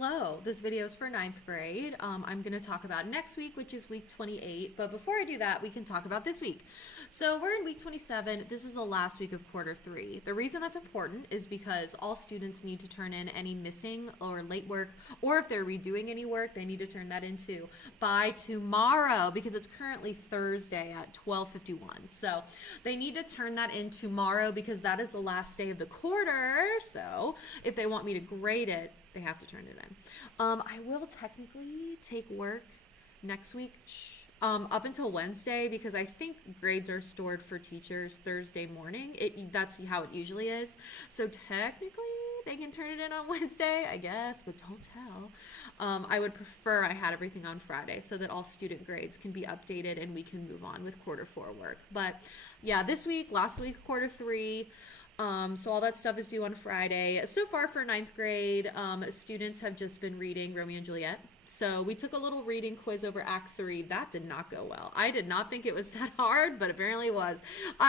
Hello, this video is for ninth grade. I'm going to talk about next week, which is week 28. But before I do that, we can talk about this week. So we're in week 27. This is the last week of quarter three. The reason that's important is because all students need to turn in any missing or late work, or if they're redoing any work, they need to turn that in too by tomorrow because it's currently Thursday at 12:51. So they need to turn that in tomorrow because that is the last day of the quarter. So if they want me to grade it, they have to turn it in. I will technically take work next week up until Wednesday because I think grades are stored for teachers Thursday morning. That's how it usually is. So technically they can turn it in on Wednesday, I guess, but don't tell. I would prefer I had everything on Friday so that all student grades can be updated and we can move on with quarter four work. But yeah, this week, last week, quarter three. So all that stuff is due on Friday. So far for ninth grade, students have just been reading Romeo and Juliet. So we took a little reading quiz over Act 3. That did not go well. I did not think it was that hard, but apparently it was.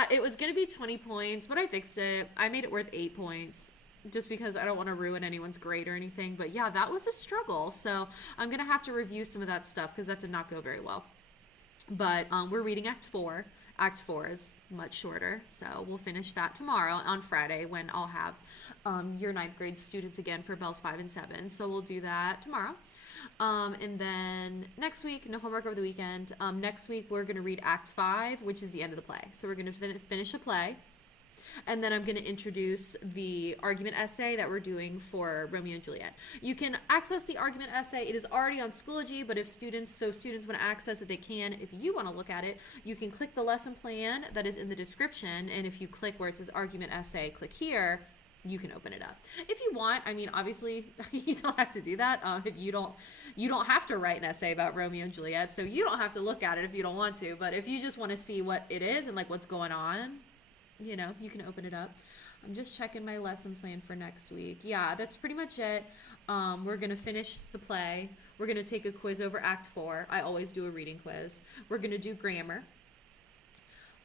It was going to be 20 points, but I fixed it. I made it worth 8 points just because I don't want to ruin anyone's grade or anything. But yeah, that was a struggle. So I'm going to have to review some of that stuff because that did not go very well. But we're reading Act 4. Act 4 is much shorter, so we'll finish that tomorrow on Friday when I'll have your ninth grade students again for Bells 5 and 7. So we'll do that tomorrow. And then next week, no homework over the weekend. Next week, we're going to read Act 5, which is the end of the play. So we're going to finish a play. And then I'm going to introduce the argument essay that we're doing for Romeo and Juliet. You can access the argument essay. It is already on Schoology, but if students want to access it, they can. If you want to look at it, you can click the lesson plan that is in the description. And if you click where it says argument essay, click here, you can open it up. If you want, I mean, obviously you don't have to do that. If you don't have to write an essay about Romeo and Juliet, so you don't have to look at it if you don't want to. But if you just want to see what it is and like what's going on, you know, you can open it up. I'm just checking my lesson plan for next week. Yeah, that's pretty much it. We're going to finish the play. We're going to take a quiz over Act 4. I always do a reading quiz. We're going to do grammar.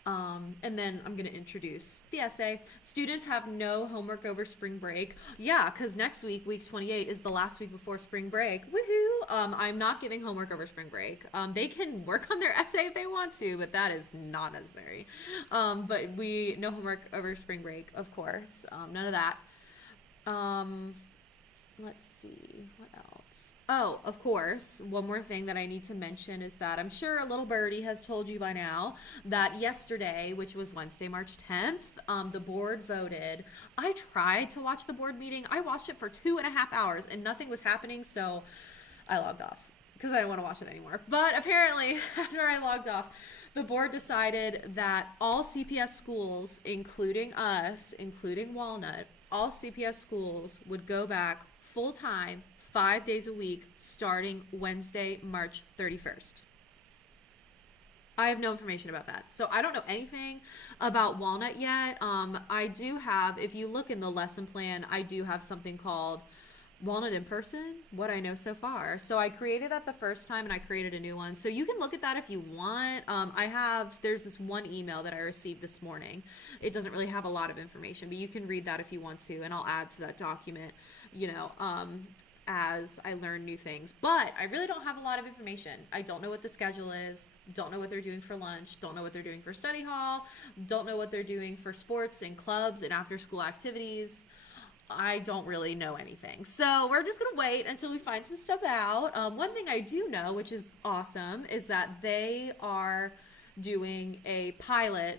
And then I'm going to introduce the essay. Students have no homework over spring break. Yeah, because next week, week 28, is the last week before spring break. Woohoo! I'm not giving homework over spring break. They can work on their essay if they want to, but that is not necessary. But no homework over spring break, of course. None of that. Let's see, what else? Oh, of course, one more thing that I need to mention is that I'm sure a little birdie has told you by now that yesterday, which was Wednesday, March 10th, the board voted. I tried to watch the board meeting. I watched it for 2.5 hours and nothing was happening, so I logged off because I didn't want to watch it anymore. But apparently, after I logged off, the board decided that all CPS schools, including us, including Walnut, all CPS schools would go back full-time 5 days a week starting Wednesday, March 31st. I have no information about that. So I don't know anything about Walnut yet. I do have, if you look in the lesson plan, I do have something called Walnut in Person, what I know so far. So I created that the first time and I created a new one. So you can look at that if you want. There's this one email that I received this morning. It doesn't really have a lot of information, but you can read that if you want to, and I'll add to that document, as I learn new things. But I really don't have a lot of information. I don't know what the schedule is, don't know what they're doing for lunch, don't know what they're doing for study hall, don't know what they're doing for sports and clubs and after school activities. I don't really know anything. So we're just going to wait until we find some stuff out. One thing I do know, which is awesome, is that they are doing a pilot.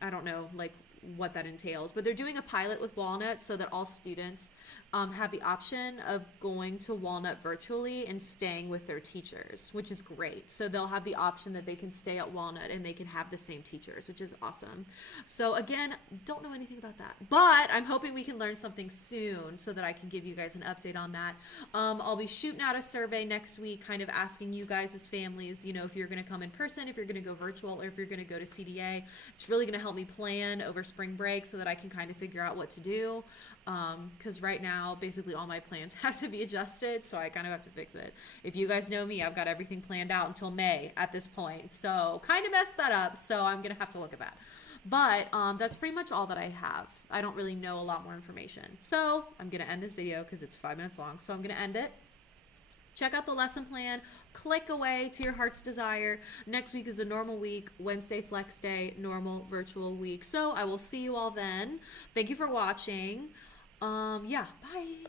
I don't know like what that entails, but they're doing a pilot with Walnut so that all students have the option of going to Walnut virtually and staying with their teachers, which is great. So they'll have the option that they can stay at Walnut and they can have the same teachers, which is awesome. So again, don't know anything about that, but I'm hoping we can learn something soon so that I can give you guys an update on that. I'll be shooting out a survey next week, kind of asking you guys as families, if you're going to come in person, if you're going to go virtual, or if you're going to go to CDA. It's really going to help me plan over spring break so that I can kind of figure out what to do. Because right now, basically all my plans have to be adjusted, so I kind of have to fix it. If you guys know me, I've got everything planned out until May at this point, so kind of messed that up, so I'm gonna have to look at that. But that's pretty much all that I have. I don't really know a lot more information, so I'm gonna end this video because it's 5 minutes long, so I'm gonna end it. check out the lesson plan, click away to your heart's desire. Next week is a normal week, Wednesday flex day, normal virtual week. So I will see you all then. Thank you for watching. Yeah, bye.